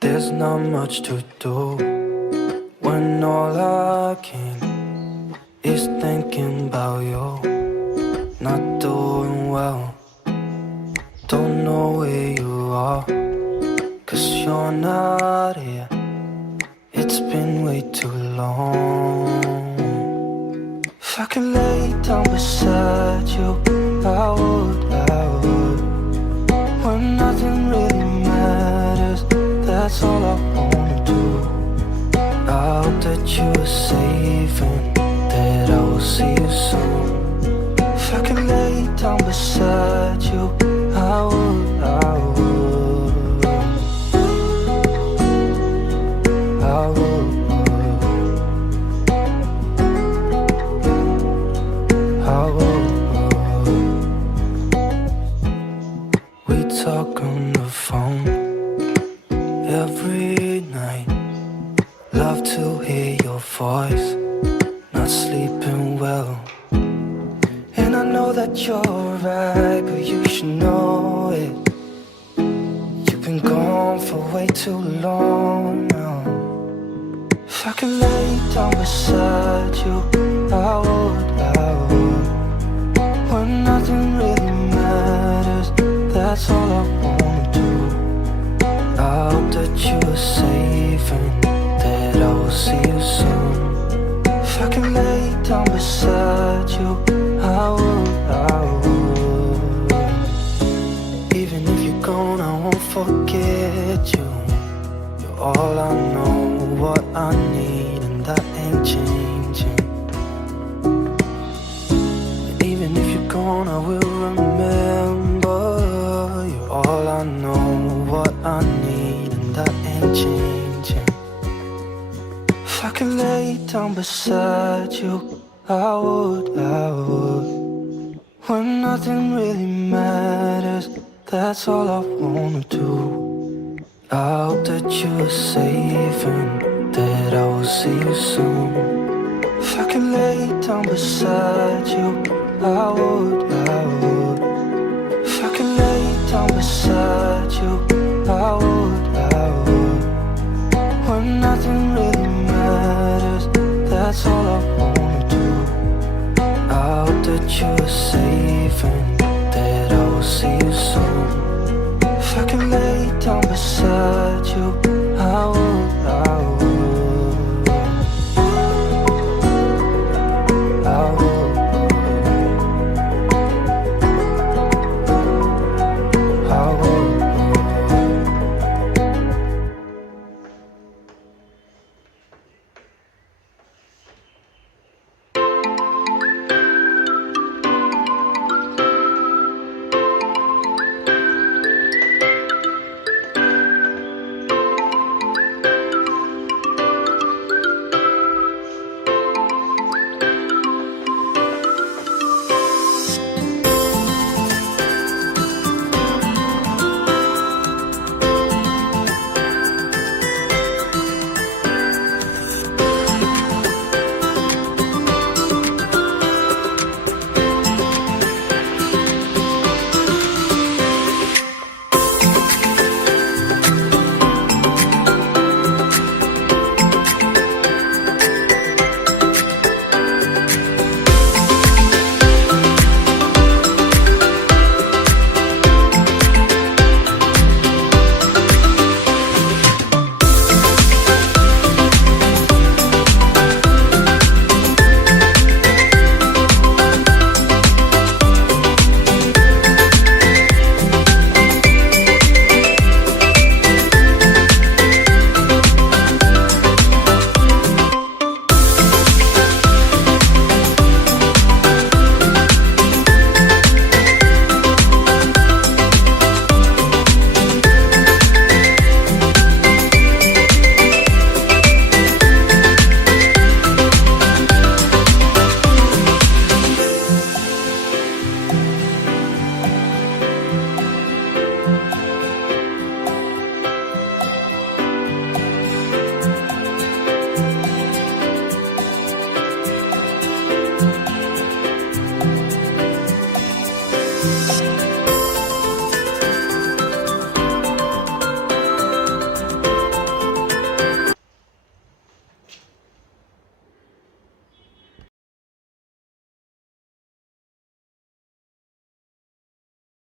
There's not much to do when all I can is thinking about you. Not doing well, don't know where you are, 'cause you're not here. It's been way too long. If I could lay down beside you, I would. When nothing really matters, that's all I wanna do. I hope that you are safe and that I will see you soon. If I could lay down beside you, I would. We talk on the phone every night. Love to hear your voice. Not sleeping well, and I know that you're right, but you should know it. You've been gone for way too long now. If I could lay down beside you, I would. When nothing really matters, that's all I wanna do. I hope that you are safe and that I will see you soon. If I could lay down beside you, I would. Even if you're gone, I won't forget you. You're all I know, what I need, and that ain't changing. And even if you're gone, I will remember. You're all I know, what I need, and that ain't changing. If I could lay down beside you, I would. When nothing really matters, that's all I wanna do. I hope that you are safe and that I will see you soon. If I could lay down beside you, I would. If I could lay down beside you, I would.